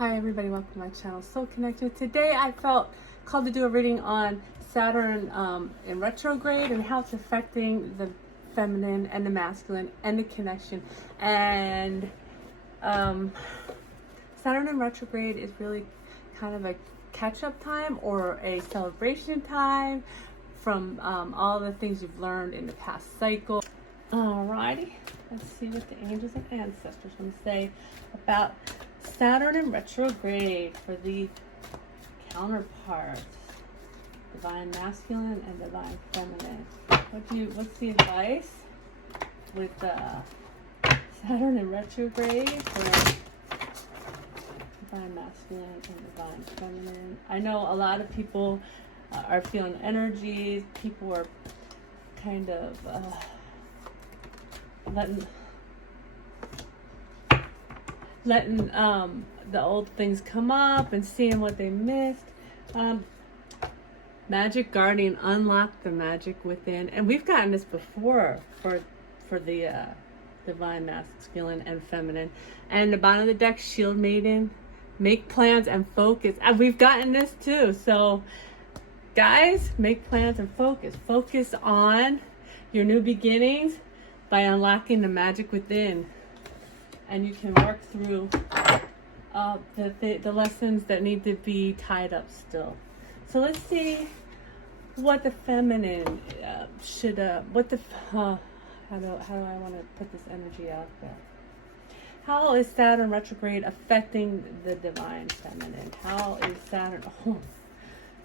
Hi everybody, welcome to my channel, Soul Connected. Today I felt called to do a reading on Saturn in retrograde and how it's affecting the feminine and the masculine and the connection. And Saturn in retrograde is really kind of a catch-up time or a celebration time from all the things you've learned in the past cycle. Alrighty, let's see what the angels and ancestors want to say about Saturn in retrograde for the counterparts, divine masculine and divine feminine. What's the advice with Saturn in retrograde for divine masculine and divine feminine? I know a lot of people are feeling energies. People are kind of letting the old things come up and seeing what they missed. Magic Guardian, unlock the magic within. And we've gotten this before for the divine masculine and feminine. And the bottom of the deck, Shield Maiden, make plans and focus. And we've gotten this too. So guys, make plans and focus. Focus on your new beginnings by unlocking the magic within. And you can work through the lessons that need to be tied up still. So let's see what the feminine how do I want to put this energy out there? How is Saturn retrograde affecting the divine feminine? How is Saturn? Oh,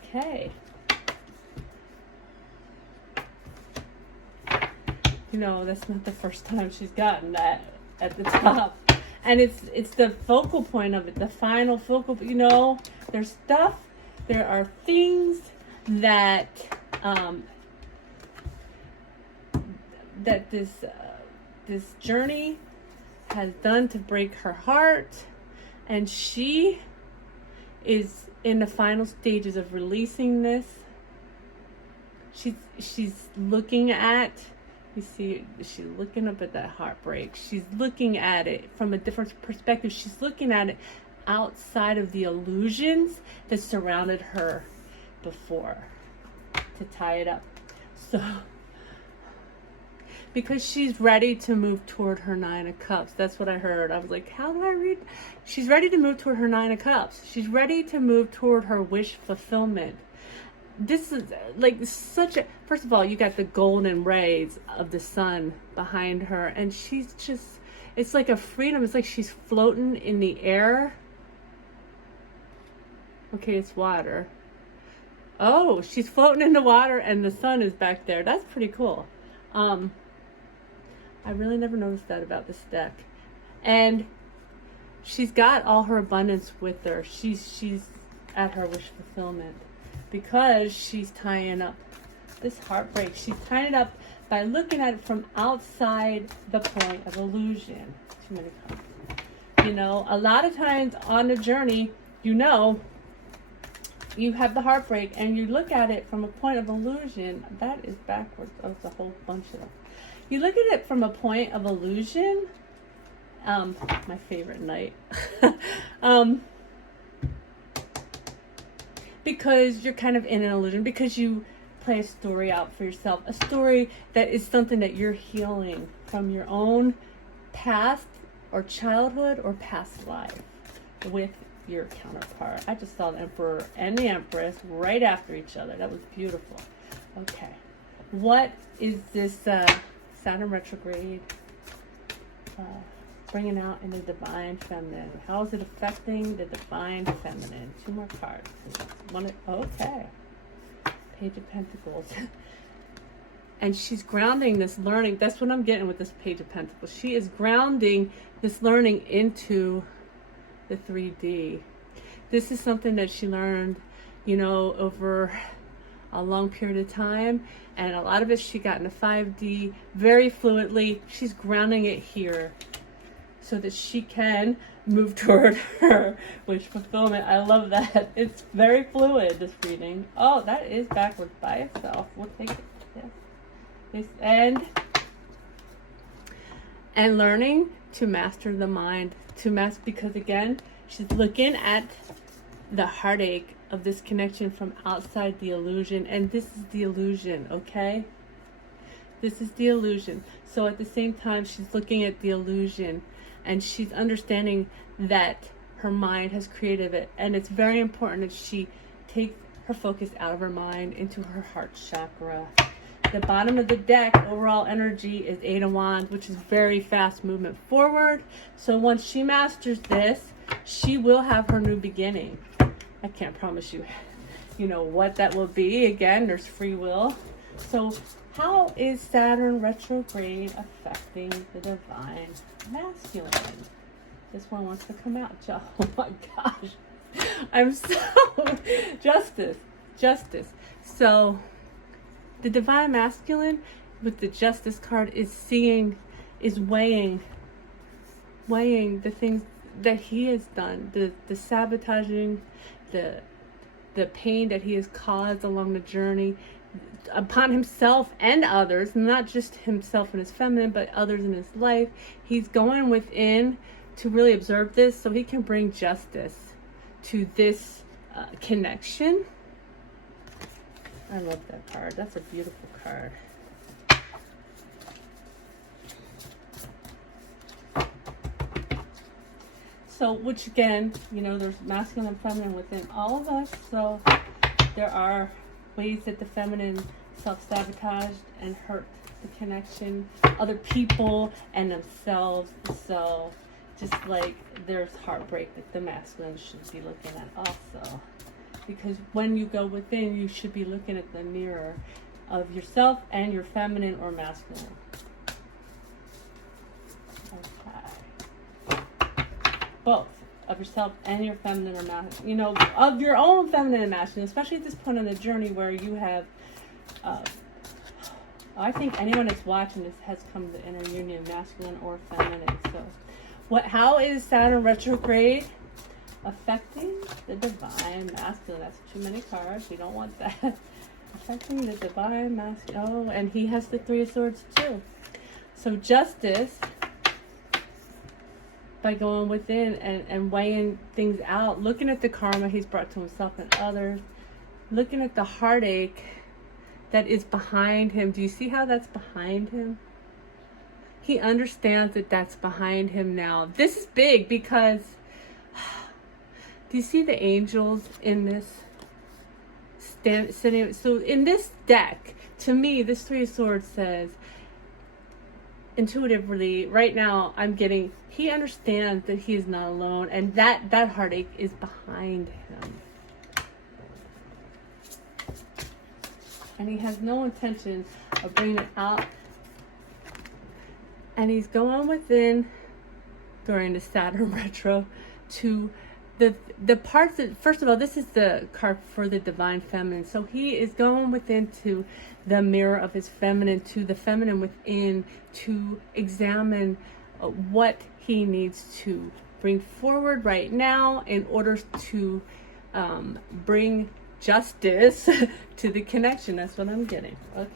okay. You know, that's not the first time she's gotten that at the top, and it's the focal point of it, the final focal. You know, there are things that that this journey has done to break her heart, and she is in the final stages of releasing this. She's looking at. You see, she's looking up at that heartbreak. She's looking at it from a different perspective. She's looking at it outside of the illusions that surrounded her before to tie it up. So, because she's ready to move toward her Nine of Cups. That's what I heard. I was like, how do I read? She's ready to move toward her Nine of Cups. She's ready to move toward her wish fulfillment. This is like such a, first of all, you got the golden rays of the sun behind her, and she's just, it's like a freedom. It's like she's floating in the air. Okay, it's water. Oh, she's floating in the water and the sun is back there. That's pretty cool. I really never noticed that about this deck. And she's got all her abundance with her. She's at her wish fulfillment. Because she's tying up this heartbreak. She's tying it up by looking at it from outside the point of illusion. Too many cards. You know, a lot of times on the journey, you know, you have the heartbreak and you look at it from a point of illusion. That is backwards. Oh, it's a whole bunch of them. You look at it from a point of illusion. My favorite night. Because you're kind of in an illusion, because you play a story out for yourself, a story that is something that you're healing from your own past or childhood or past life with your counterpart. I just saw the Emperor and the Empress right after each other. That was beautiful. Okay. What is this Saturn retrograde bringing out in the divine feminine? How is it affecting the divine feminine? Two more cards. Okay. Page of Pentacles. And she's grounding this learning. That's what I'm getting with this Page of Pentacles. She is grounding this learning into the 3D. This is something that she learned, you know, over a long period of time. And a lot of it she got into 5D very fluidly. She's grounding it here, so that she can move toward her wish fulfillment. I love that. It's very fluid, this reading. Oh, that is backwards by itself. We'll take it. Yes. And learning to master the mind. Because again, She's looking at the heartache of this connection from outside the illusion. And this is the illusion, okay? This is the illusion. So at the same time, she's looking at the illusion and she's understanding that her mind has created it. And it's very important that she takes her focus out of her mind into her heart chakra. The bottom of the deck, overall energy, is Eight of Wands, which is very fast movement forward. So once she masters this, she will have her new beginning. I can't promise you, what that will be. Again, there's free will. So how is Saturn retrograde affecting the divine masculine? This one wants to come out, y'all. Oh my gosh. I'm so... Justice. So the divine masculine with the Justice card is weighing the things that he has done, the sabotaging, the pain that he has caused along the journey upon himself and others, not just himself and his feminine, but others in his life. He's going within to really observe this so he can bring justice to this connection. I love that card. That's a beautiful card. So, which again, there's masculine and feminine within all of us. So there are ways that the feminine self-sabotaged and hurt the connection, other people and themselves. So just like there's heartbreak that the masculine should be looking at also. Because when you go within, you should be looking at the mirror of yourself and your feminine or masculine. Okay. Both of yourself and your feminine or masculine. Of your own feminine and masculine, especially at this point in the journey where you have, I think anyone that's watching this has come to the inner union, masculine or feminine. So, how is Saturn retrograde affecting the divine masculine? That's too many cards. We don't want that. Affecting the divine masculine. Oh, and he has the Three of Swords too. So Justice, by going within and weighing things out, looking at the karma he's brought to himself and others, looking at the heartache that is behind him. Do you see how that's behind him? He understands that that's behind him now. This is big because do you see the angels in this sitting? So in this deck, to me, this Three of Swords says, intuitively, right now, I'm getting, he understands that he is not alone, and that heartache is behind him. And he has no intention of bringing it out. And he's going within during the Saturn retro to the parts that, first of all, this is the card for the divine feminine. So he is going within to the mirror of his feminine, to the feminine within, to examine what he needs to bring forward right now in order to bring justice to the connection. That's what I'm getting. Okay.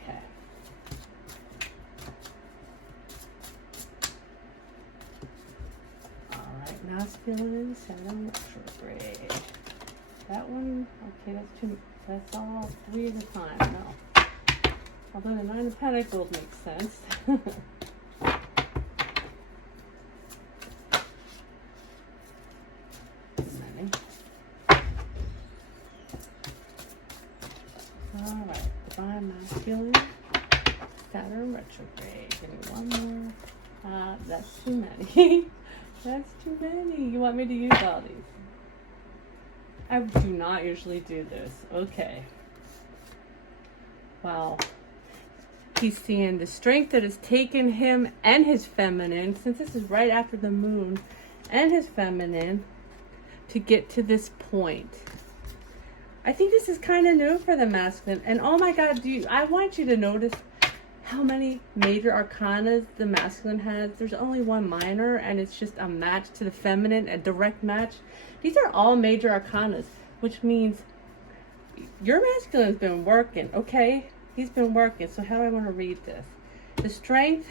Masculine, Saturn retrograde. That one, okay, that's all three at a time. No. Although the Nine of Pentacles makes sense. Alright, divine masculine, Saturn retrograde. Give me one more. That's too many. That's too many. You want me to use all these? I do not usually do this. Okay. Wow. He's seeing the strength that has taken him and his feminine, since this is right after the moon, and his feminine, to get to this point. I think this is kind of new for the masculine. And oh my God, I want you to notice how many major arcanas the masculine has. There's only one minor, and it's just a match to the feminine, a direct match. These are all major arcanas, which means your masculine's been working, okay? He's been working. So how do I want to read this? The strength.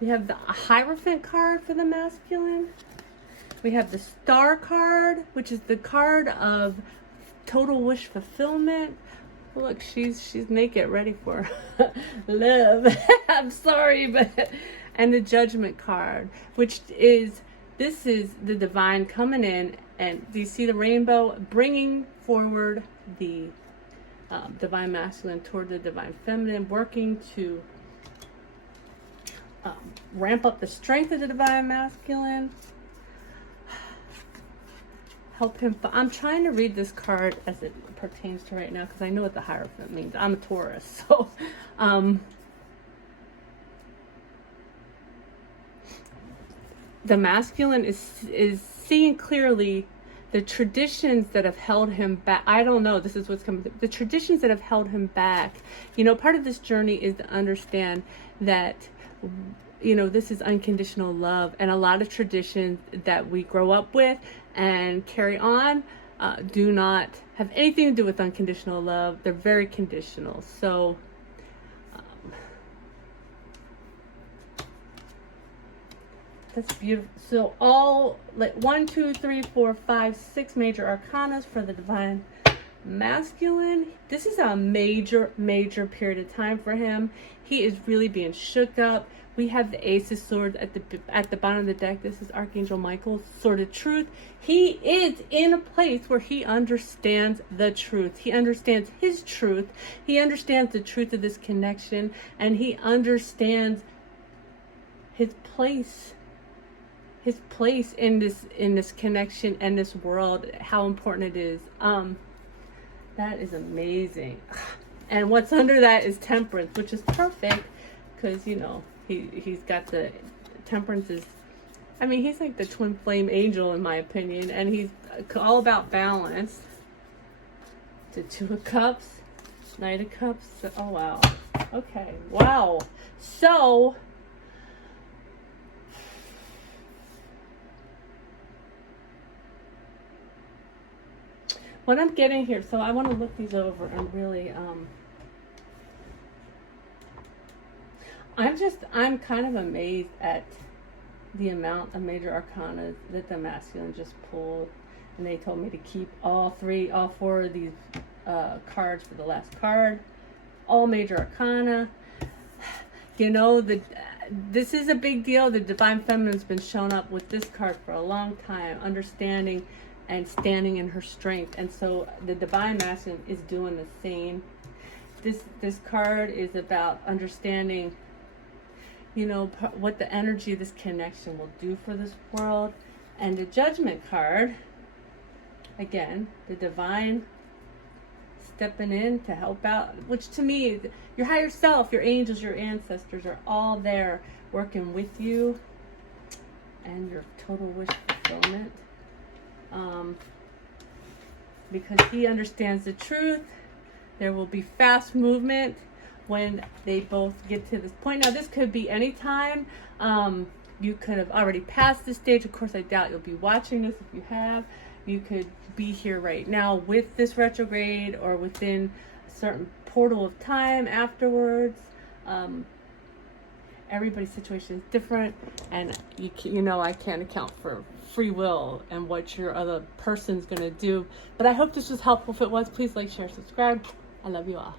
We have the Hierophant card for the masculine. We have the Star card, which is the card of total wish fulfillment. Look, she's naked, ready for love. I'm sorry, but and the Judgment card, which is this is the divine coming in, and do you see the rainbow bringing forward the divine masculine toward the divine feminine, working to ramp up the strength of the divine masculine. Help him. I'm trying to read this card as it pertains to right now because I know what the Hierophant means. I'm a Taurus, so the masculine is seeing clearly the traditions that have held him back. I don't know. This is what's coming. The traditions that have held him back. You know, part of this journey is to understand that, you know, this is unconditional love, and a lot of traditions that we grow up with and carry on do not have anything to do with unconditional love. They're very conditional. So that's beautiful. So all like 1, 2, 3, 4, 5, 6 major arcanas for the divine masculine. This is a major period of time for him. He is really being shook up. We have the Ace of Swords at the bottom of the deck. This is Archangel Michael's Sword of Truth. He is in a place where he understands the truth. He understands his truth. He understands the truth of this connection, and he understands his place in this connection and this world, how important it is. That is amazing. And what's under that is Temperance, which is perfect because, you know, he's got the Temperance is, I mean, he's like the twin flame angel in my opinion, and he's all about balance. The Two of Cups, Knight of Cups. Oh wow. Okay. Wow. So what I'm getting here, so I want to look these over and really I'm kind of amazed at the amount of major arcana that the masculine just pulled, and they told me to keep all 4 of these cards for the last card, all major arcana. You know, this is a big deal. The divine feminine's been shown up with this card for a long time, understanding and standing in her strength, and so the divine masculine is doing the same. This card is about understanding, you know, what the energy of this connection will do for this world. And the Judgment card, again, the divine stepping in to help out, which to me, your higher self, your angels, your ancestors are all there working with you, and your total wish fulfillment. Because he understands the truth. There will be fast movement when they both get to this point. Now, this could be any time. You could have already passed this stage. Of course, I doubt you'll be watching this. If you have, you could be here right now with this retrograde, or within a certain portal of time afterwards. Everybody's situation is different, and you know, I can't account for free will and what your other person's gonna do. But I hope this was helpful. If it was, please like, share, subscribe. I love you all.